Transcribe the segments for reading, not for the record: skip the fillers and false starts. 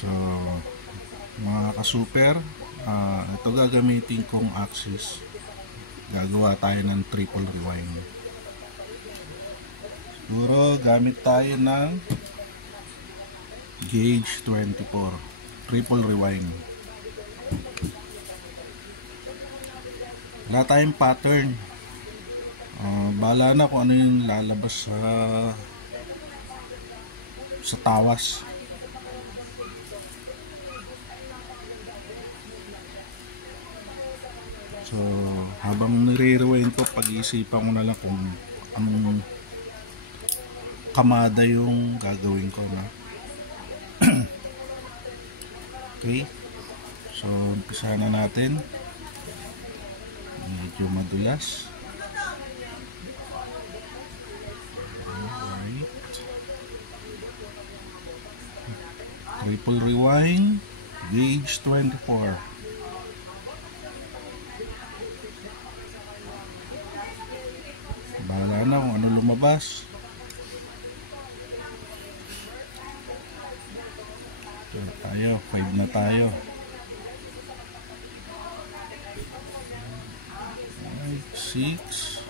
So mga ka-super, ito gagamitin kong axis. Gagawa tayo ng triple rewind. Siguro gamit tayo ng gauge 24 triple rewind. Wala tayong pattern. Bahala na kung ano yung lalabas sa tawas. So habang nire-rewind ko, pag-iisipan ko na lang kung anong kamada yung gagawin ko na. Okay, so umpisa na natin. Medyo madulas. Alright. Triple rewind, gauge 24. Bahala na kung ano lumabas. Tayo, 5 na tayo. Alright, 6.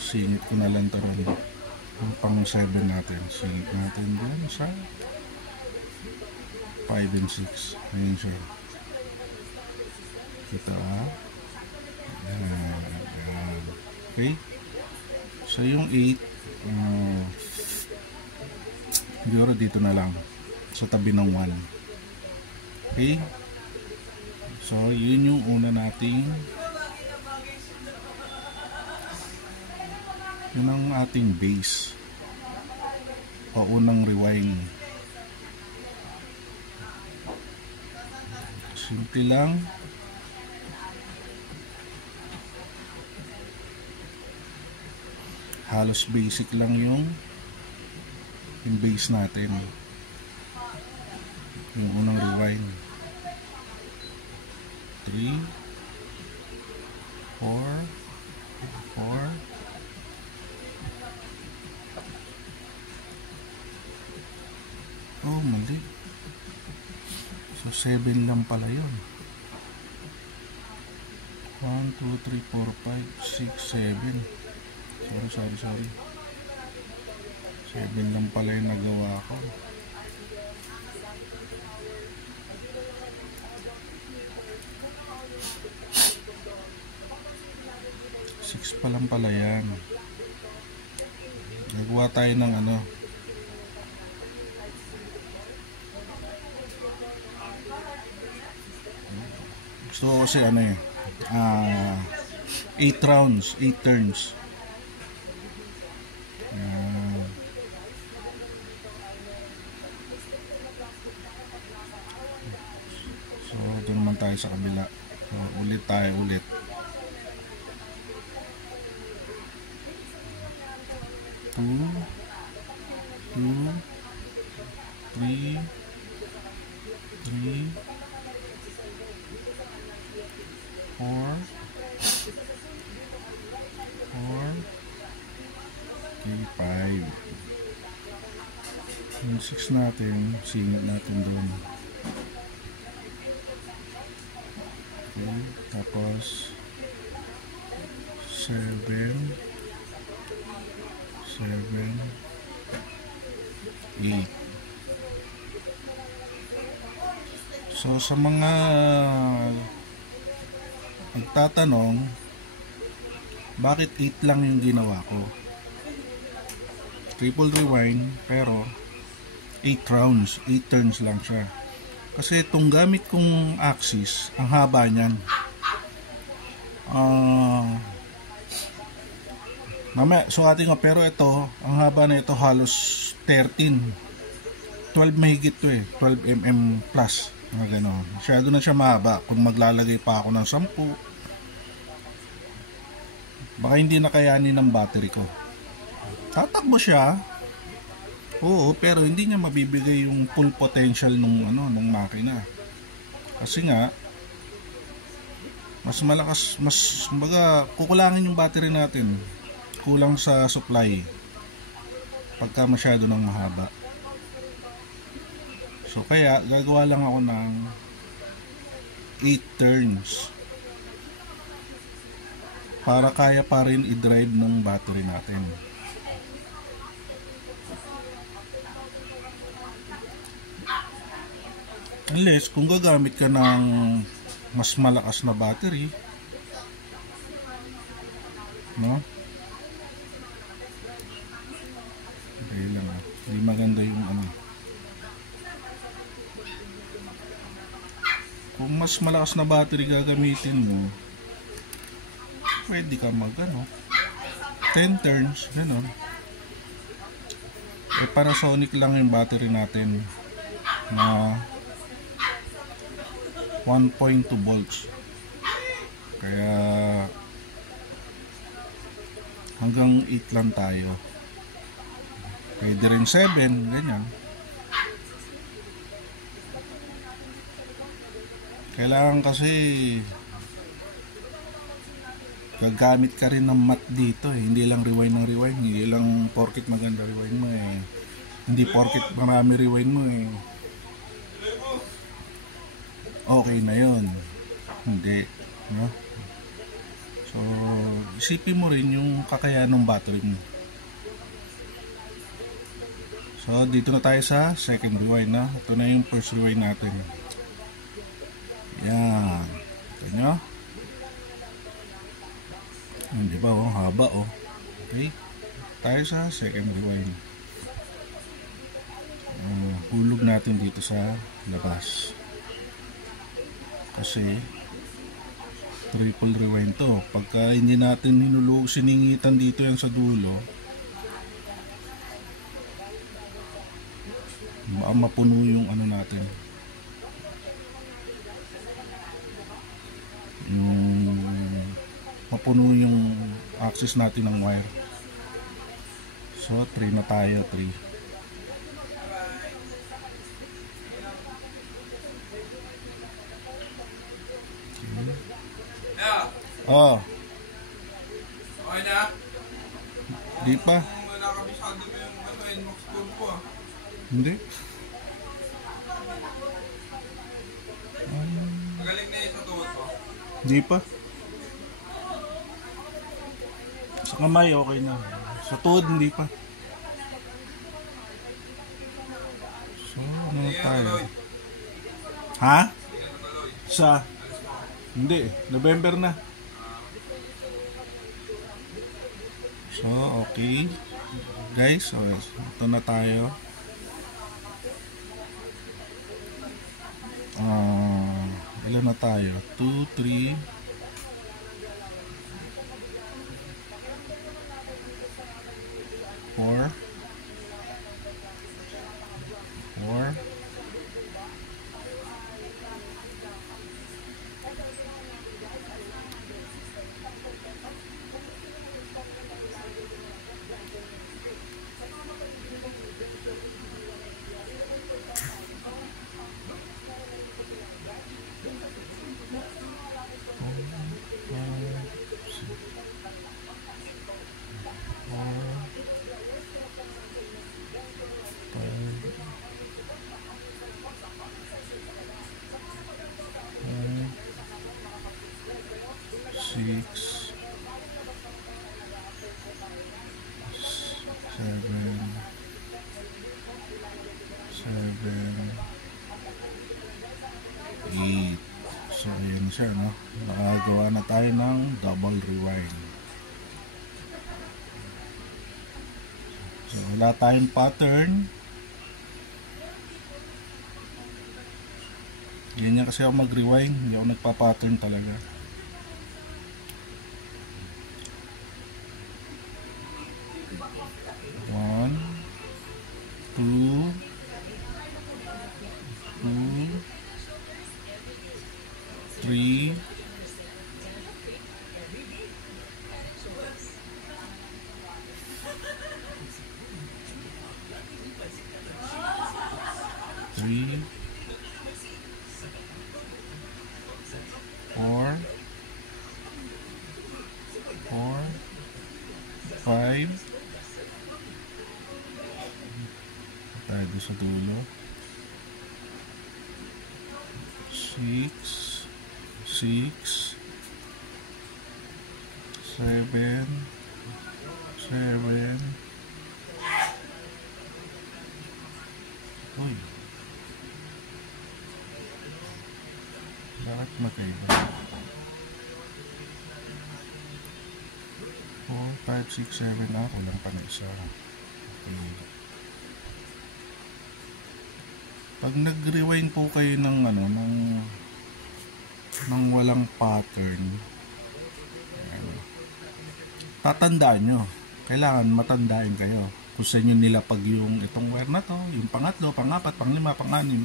Singit ko na lang ito ron. Yung pang 7 natin. Singit natin dyan sa 5 and 6. Ayun siya. Kita Ayan. Okay. So yung 8, siguro dito na lang sa tabi ng 1. Okay. So yun yung una nating, yun ang ating base o unang rewind. Simple lang. Halos basic lang yung base natin, yung unang rewind. 3 4 4. Oh, mali. So 7 lang pala yun. 1 2 3 4 5 6 7. Sorry. 7 lang pala yung nagawa ko. 6 pa lang pala yan. Nagawa tayo ng ano, gusto ko kasi ano eh, 8 rounds, 8 turns. So doon naman tayo sa kabila. So, ulit. 2 3 4 5. Yung 6 natin, singit natin doon. Okay, tapos 7 8. So sa mga nagtatanong bakit 8 lang yung ginawa ko, triple rewind pero 8 rounds, 8 turns lang siya. Kasi itong gamit kong axis, ang haba niyan. Mamaya sukatin ko, pero ito, ang haba na ito halos 13. 12 mahigit to eh, 12 mm plus. Mga gano'n. Masyado na siya mahaba. Kung maglalagay pa ako ng 10, baka hindi na kayanin ng battery ko. Tatakbo siya, oo, pero hindi niya mabibigay yung full potential nung makina. Kasi nga mas malakas, kukulangin yung battery natin. Kulang sa supply. pagka masyado nang mahaba. So kaya gagawa lang ako ng 8 turns para kaya pa rin i-drive ng battery natin. Unless kung gagamit ka ng mas malakas na battery, no? Hindi lang, hindi maganda yung ano. Kung mas malakas na battery gagamitin mo, pwede ka mag 10 turns, gano'n. Panasonic lang yung battery natin na 1.2 volts. Kaya hanggang 8 lang tayo. Pwede rin 7, ganyan. Kailangan kasi gagamit ka rin ng mat dito eh. Hindi lang rewind ng rewind. Hindi lang porket maganda rewind mo eh. Hindi porket marami rewind mo eh okay na yun. Hindi, no? So isipin mo rin yung kakayahan ng battery mo. So dito na tayo sa second rewind na. Ito na yung first rewind natin. Yan. Ito nyo. Hindi ba haba Okay. Tayo sa second rewind. Hulog natin dito sa labas. Kasi triple rewind to. Pagka hindi natin siningitan dito yan sa dulo, mapuno yung ano natin, yung mapuno yung access natin ng wire. So 3 na tayo, 3. Oh. Okay na? Di pa. Wala kabisado mo yung NMAX code ko Hindi. Magaling na yung sa tuhod ko? Di pa. Sa kamay okay na. Sa tuhod hindi pa. So ano tayo? Ha? Sa? Hindi, November na. So, okay. Guys, so, ito na tayo. Ilan na tayo? 2, 3, 4, 4, 6, 7, 8. So ayan siya, no? Nakagawa na tayo ng double rewind. So wala tayong pattern. Ganyan kasi ako mag-rewind, hindi ako nagpa-pattern talaga. One, two, 3, 4, 5, tayo doon sa dulo. 6 6 7 7. Uy, bakit magkaiba? 4, 5, 6, 7 na. Kulang pa na isa. Okay. Pag nag-rewind po kayo ng ng walang pattern, tatandaan nyo. Kailangan matandaan kayo kung saan nyo nilapag yung itong wire na to, yung pangatlo, pangapat, panglima, panganim.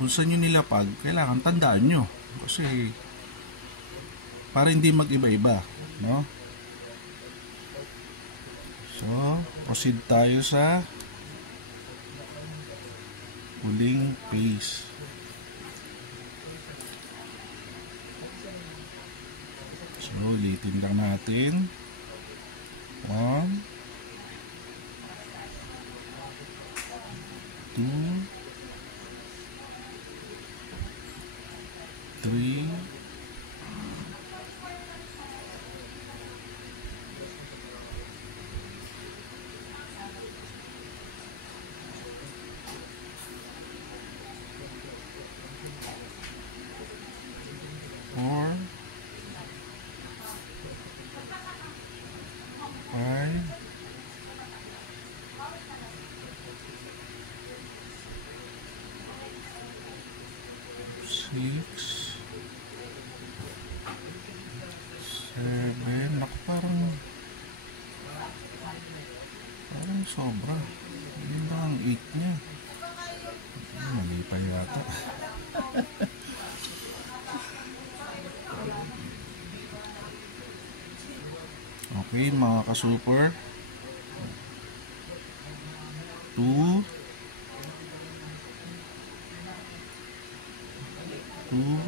Kung saan nyo nilapag, kailangan tandaan nyo. Kasi para hindi mag-iba-iba, no? So, proceed tayo sa huling phase. So, ulitin lang natin. 1 2 3 4 5 6 7. Naku, parang sobra. Yun lang ang 8 niya. Mali pa yata. Okay, mga ka-super. 2 3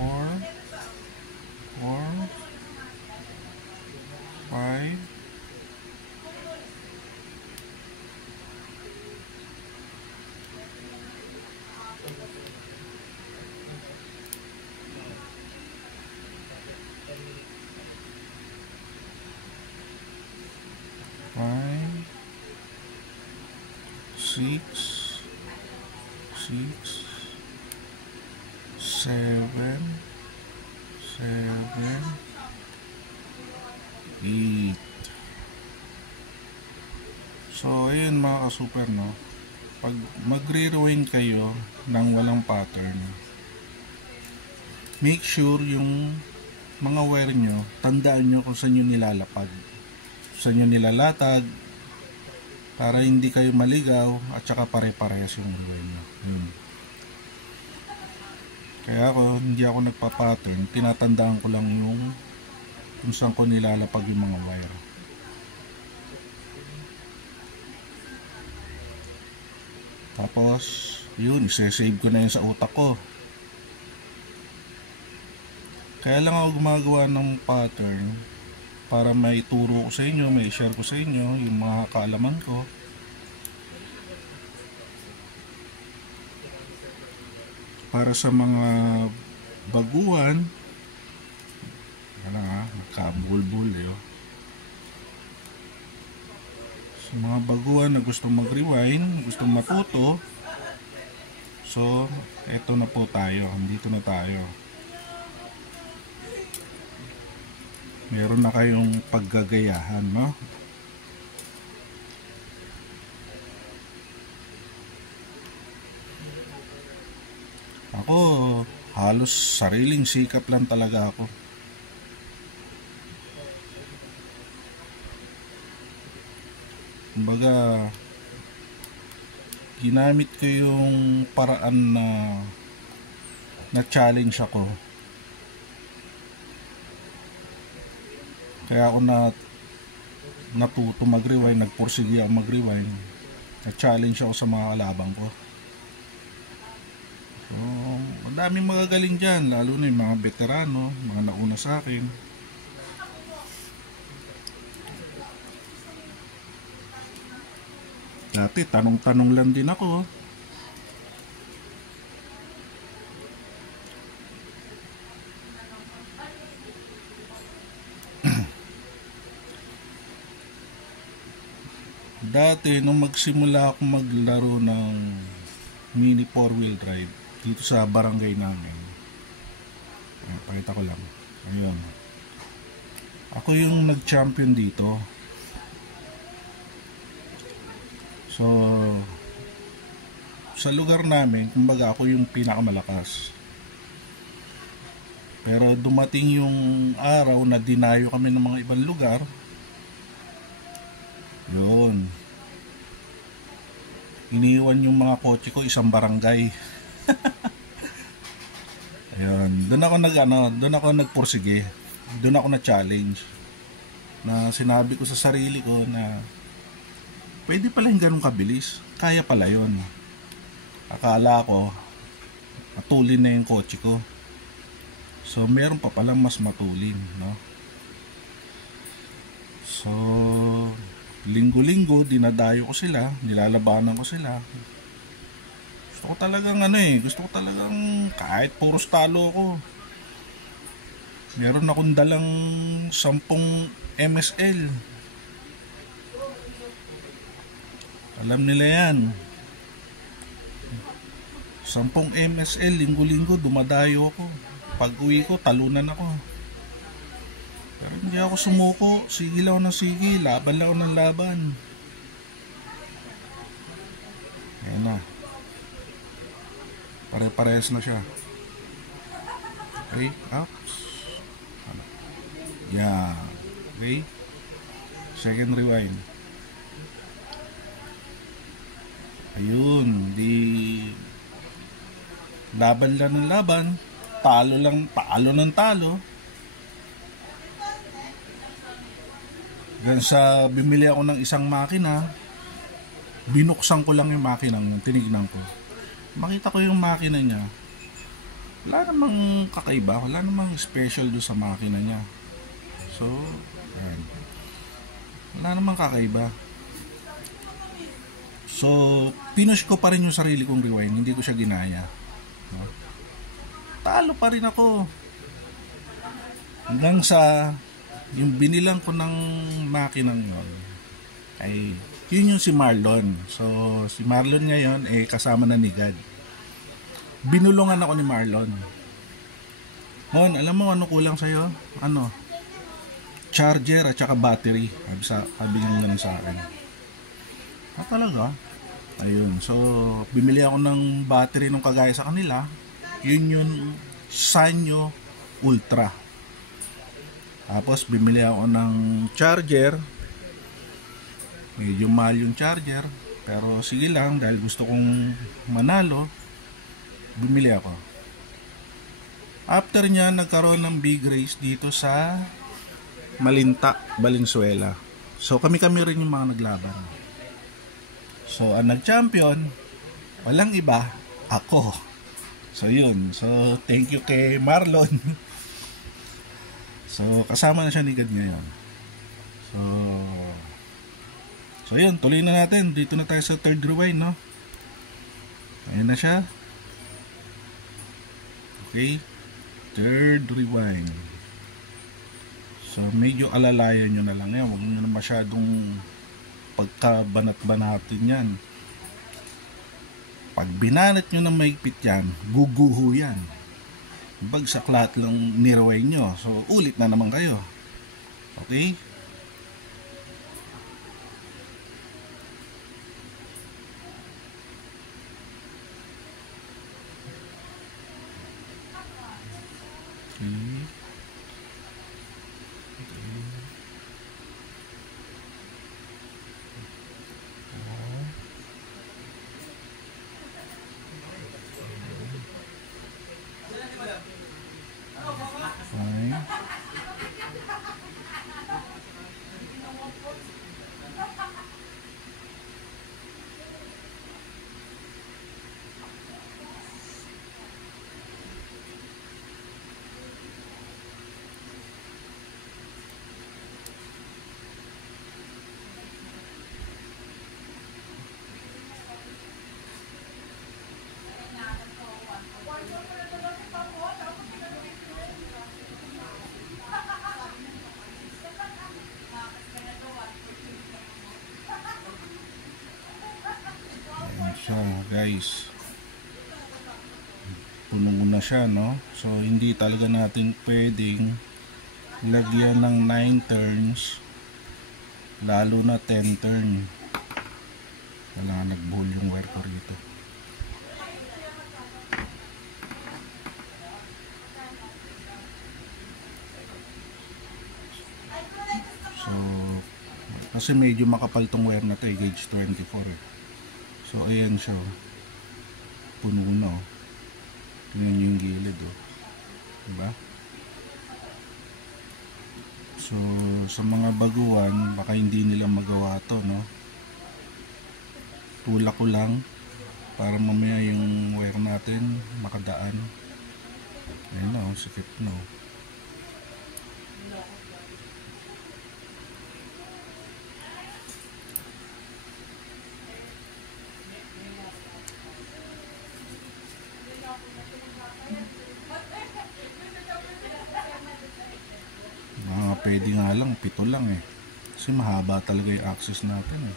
4 5 5 6 6 7 7 8. So ayun mga ka-super, no, pag magre-rewind kayo ng walang pattern, make sure yung mga wire nyo, tandaan nyo kung saan nyo nilalapag, saan nyo nilalatag, para hindi kayo maligaw at saka pare-parehas yung rewind nyo. Kaya hindi ako nagpa-pattern, tinatandaan ko lang yung kung saan ko nilalapag yung mga wire. Tapos yun, isa-save ko na yun sa utak ko. Kaya lang ako gumagawa ng pattern para may turo ko sa inyo, may share ko sa inyo yung mga kaalaman ko. Para sa mga baguhan, magkabulbul sa mga baguhan na gustong mag-rewind, gustong matuto, so eto na po tayo, andito na tayo. Meron na kayong paggagayahan, no? Ako, halos sariling sikap lang talaga ako. Kumbaga, ginamit ko yung paraan na challenge ako. Kaya ako natuto mag-rewind, nagpursige ako mag-rewind. Na-challenge ako sa mga kalaban ko. Oh, ang daming magagaling dyan, lalo na yung mga veterano, mga nauna sa akin. Dati tanong-tanong lang din ako. Dati nung magsimula ako maglaro ng mini 4-wheel drive dito sa barangay namin. Pakita ko lang. Ayun. Ako yung nag-champion dito. So, sa lugar namin, kumbaga ako yung pinakamalakas. Pero dumating yung araw na dinayo kami ng mga ibang lugar. Yun. Iniwan yung mga kotse ko isang barangay. Ayun, doon ako nagpursige. Doon ako na-challenge. Na sinabi ko sa sarili ko na pwede pala yung ganun kabilis. Kaya pala yun. Akala ko matulin na yung kotse ko. So meron pa palang mas matulin, no? So linggo-linggo dinadayo ko sila, nilalabanan ko sila. Gusto ko talagang kahit puros talo ko. Meron akong dalang 10 MSL. Alam nila yan. 10 MSL, linggo-linggo dumadayo ako. Pag uwi ko, talunan ako. Pero hindi ako sumuko, sigil ako ng sigil, laban lang ako ng laban. Ayan na. Pare-parehas na siya. Okay, ups. Yeah. Okay. Second rewind. Ayun, di laban lang ng laban, talo ng talo. Ganun sa bumili ako ng isang makina, binuksan ko lang yung makina yun, tinignan ko. Makita ko yung makina niya. Wala namang kakaiba, wala namang special doon sa makina niya. So, ayan. Wala namang kakaiba. So, pinush ko pa rin yung sarili kong rewind, hindi ko siya ginaya. No? Talo pa rin ako. Hanggang sa yung binilang ko ng makinang yun ay yun yung si Marlon. So si Marlon ngayon kasama na ni God. Binulungan ako ni Marlon. Ngayon, alam mo ano kulang sa'yo? Ano? Charger at saka battery. Sabi nga lang sa akin. Talaga? Ayun. So bimili ako ng battery nung kagaya sa kanila. Yun yung Sanyo Ultra. Tapos bimili ako ng charger. Medyo mahal yung charger, pero sige lang dahil gusto kong manalo, bumili ako. After niya nagkaroon ng big race dito sa Malinta, Valenzuela. So kami rin yung mga naglaban. So ang nag-champion, walang iba, ako. So yun. So thank you kay Marlon. So, kasama na siya ni God ngayon. So yun, tuloy na natin. Dito na tayo sa third rewind, no? Ayan na siya. Okay. Third rewind. So, medyo alalayan nyo na lang yan. Huwag nyo na masyadong pagkabanat-banatin yan. Pag binanat nyo na mahigpit yan, guguho yan. Bagsak lahat lang nirewind nyo. So ulit na naman kayo. Okay? guys. Puno na siya, no? So hindi talaga natin pwedeng lagyan ng 9 turns, lalo na 10 turn. Wala, nagbuhol yung wire ko rito. So kasi medyo makapal tong wire na to, gauge 24 eh. So ayan siya, puno na, oh. Tingnan yung gilid, oh. Diba? So sa mga baguhan, baka hindi nila magawa to, no? Tulak ko lang para mamaya yung wire natin makadaan. Ayan na, oh, sikip na, oh. Pwede nga lang 7 lang eh, kasi mahaba talaga yung access natin eh.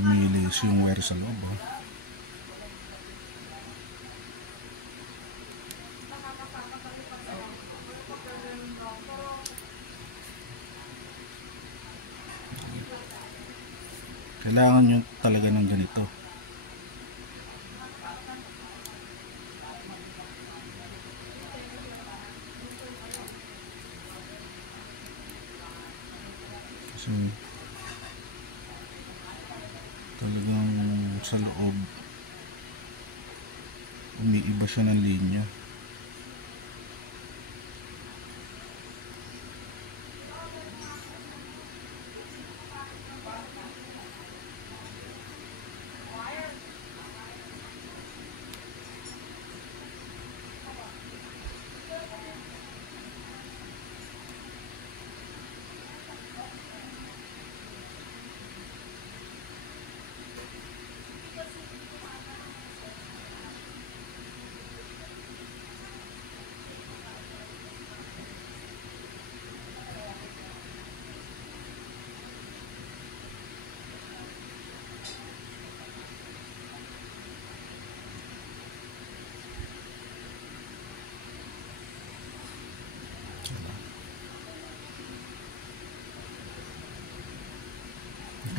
Lumilis yung wire sa loob, oh. Kailangan nyo talaga ng ganito. Kasi talagang sa loob umiiba siya ng linya.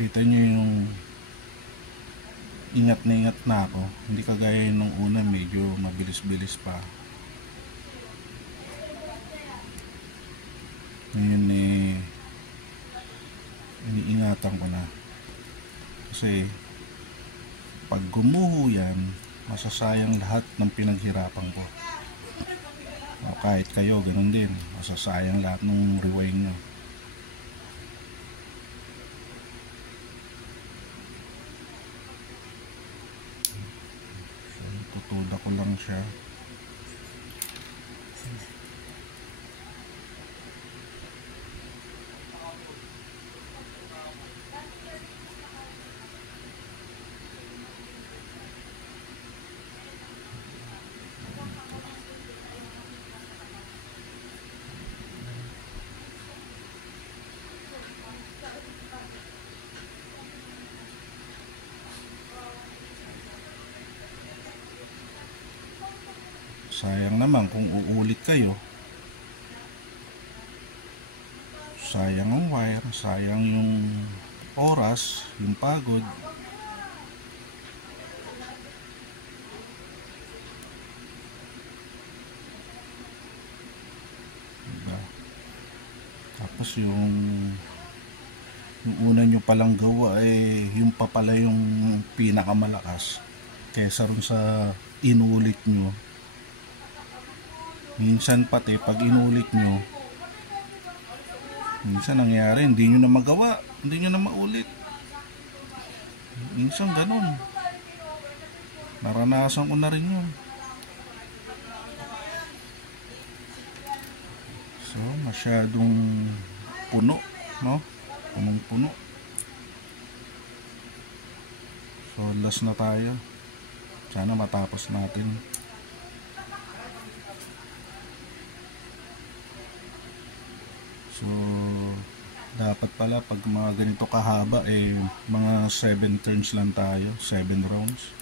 Kita nyo yung ingat na ako, hindi kagaya nung una, medyo mabilis-bilis pa. Ngayon eh iniingatan ko na, kasi pag gumuho yan, masasayang lahat ng pinaghirapan ko. O kahit kayo ganun din, masasayang lahat ng rewind nyo. Tutuda ko lang siya. Sayang naman kung uulit kayo. Sayang ang wire, sayang yung oras, yung pagod. Diba? Tapos yung una nyo palang gawa eh yung papala yung pinakamalakas kesa rin sa inulit nyo. Minsan pati pag inulit nyo, minsan nangyari hindi nyo na magawa, hindi nyo na maulit. Minsan ganun, naranasan ko na rin yun. So, masyadong puno, no? Punong-puno. So, last na tayo. Sana matapos natin. So, dapat pala pag mga ganito kahaba mga 7 turns lang tayo, 7 rounds.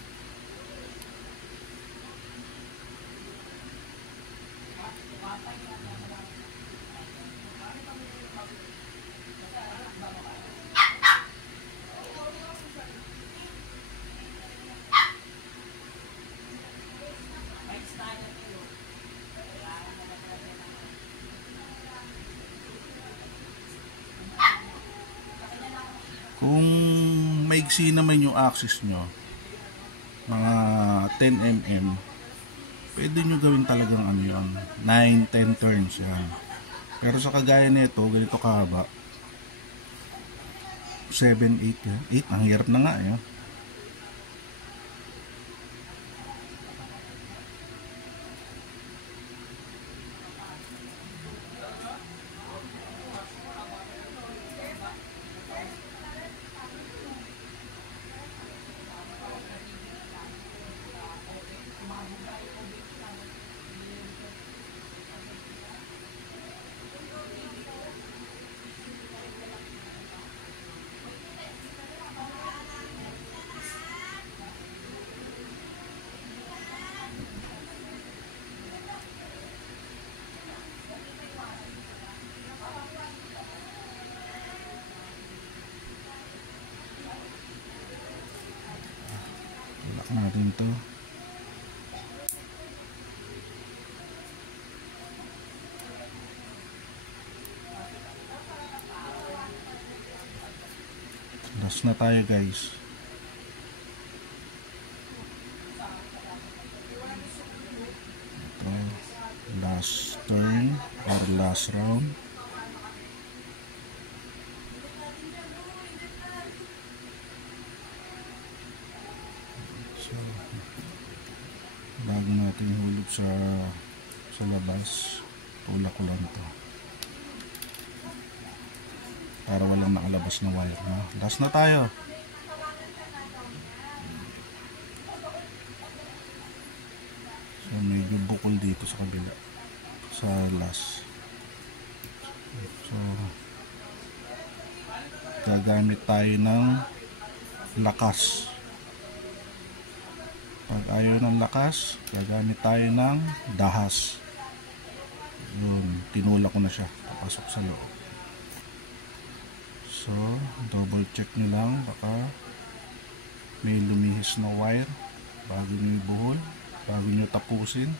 Kung maigsi naman yung axis nyo, mga 10 mm, pwede nyo gawin talagang ano yun, 9-10 turns yan. Pero sa kagaya nito, ganito kahaba, 7-8 yan. 8, ang hirap na nga yan. Natin to. Last na tayo guys. Ito, last turn or last round. Bago natin hulog sa labas, tulak ko lang to para walang nakalabas na wire, no? Last na tayo. So medyo bukol dito sa kabila sa last. So gagamit tayo ng lakas. Pag ayaw ng lakas, gagamit tayo ng dahas. Yun, tinulak ko na siya, papasok sa loob. So, double check nyo lang, baka may lumihis na wire bago nyo ibuhol, bago nyo tapusin.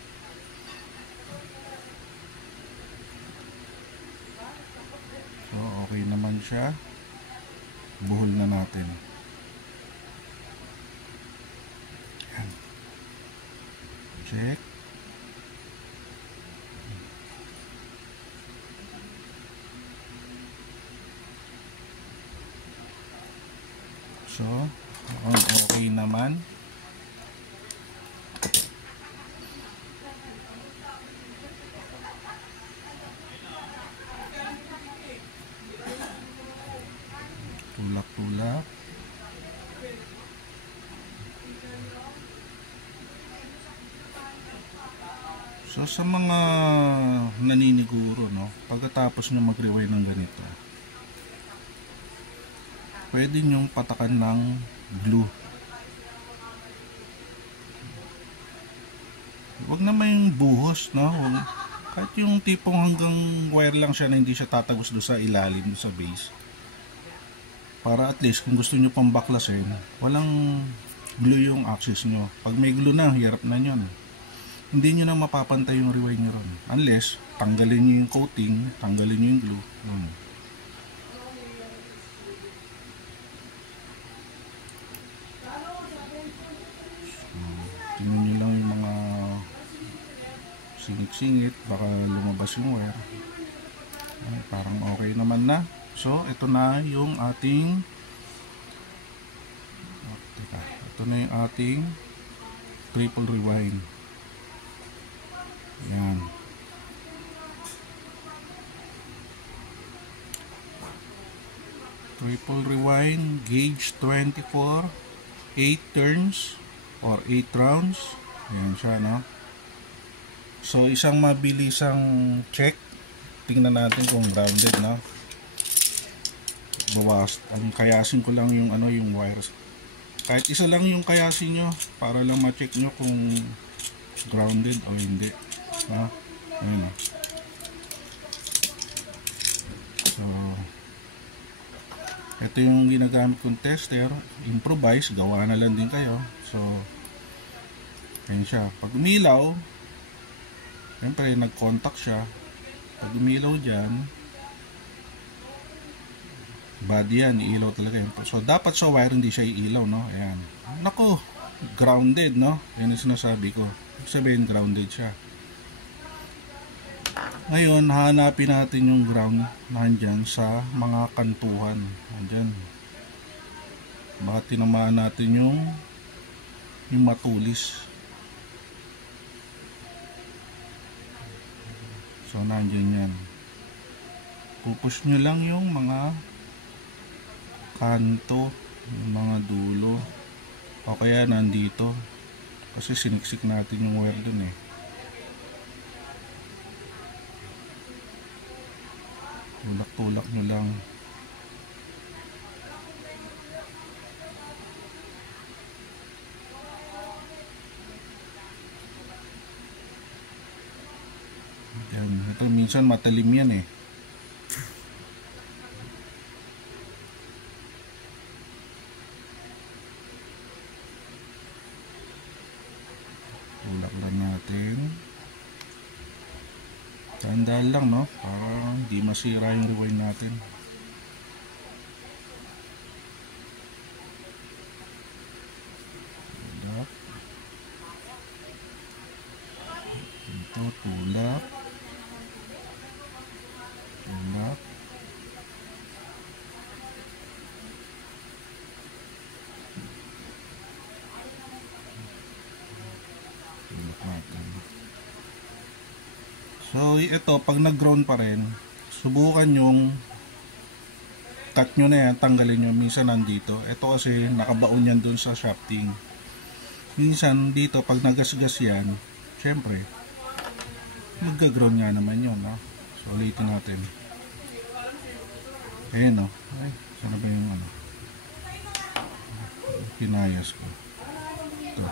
So, okay naman siya. Buhol na natin. Check. So, okay naman. Tulak-tulak. So sa mga naniniguro, no, pagkatapos nyo mag-rewind ng ganito, pwede nyong patakan ng glue. Huwag naman yung buhos, no? Kahit yung tipong hanggang wire lang siya na hindi siya tatagos doon sa ilalim, sa base. Para at least kung gusto nyo pang baklasin, walang glue yung axis nyo. Pag may glue na, hirap na yun. Hindi nyo na mapapantay yung rewind nyo ron. Unless, tanggalin nyo yung coating, tanggalin nyo yung glue. So, tingnan nyo lang yung mga singit-singit, baka lumabas yung wire. Ay, parang okay naman na. So, ito na yung ating triple rewind. Yan. Ripple rewind, gauge 24, 8 turns or 8 rounds. Ayan siya, no? So isang mabilisang check. Tingnan natin kung grounded, no? Kayasin ko lang yung yung wires. Kahit isa lang yung kayasin nyo para lang ma-check nyo kung grounded o hindi, no? Ayan, no? So ito yung ginagamit kong tester, improvise, gawa na lang din kayo. So ayan siya, pag umilaw, siyempre nag-contact siya. Pag umilaw dyan, body yan, iilaw talaga yun. So dapat sa wire hindi siya iilaw, no? Ayan, nako, grounded, no? Yan yung sinasabi ko, sabihin grounded siya. Ngayon, hanapin natin yung ground nandyan sa mga kantuhan. Nandyan. Baka tinamaan natin yung matulis. So, nandyan yan. Pupush nyo lang yung mga kanto, yung mga dulo. O kaya nandito. Kasi siniksik natin yung wire dun eh. Tulak-tulak nyo lang. Yan. Ito minsan matalim yan eh. Tulak lang natin. Tandaan lang, no? Para hindi masira yung rewind natin. Tulak. Ito, tulak. Tulak. Tulak natin. So ito, pag nag-ground pa rin, subukan yung cut nyo na yan, tanggalin nyo. Minsan nandito, ito kasi nakabaon yan dun sa shafting. Minsan dito, pag nagasgas yan, syempre mag-ground nga naman yun, no? So ulitin natin. Ayan, no? Ay, sana ba yung pinayas ko ito.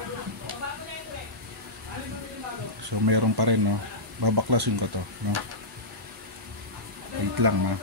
So mayroon pa rin, no? Babaklasin ko to, no? Wait lang, no?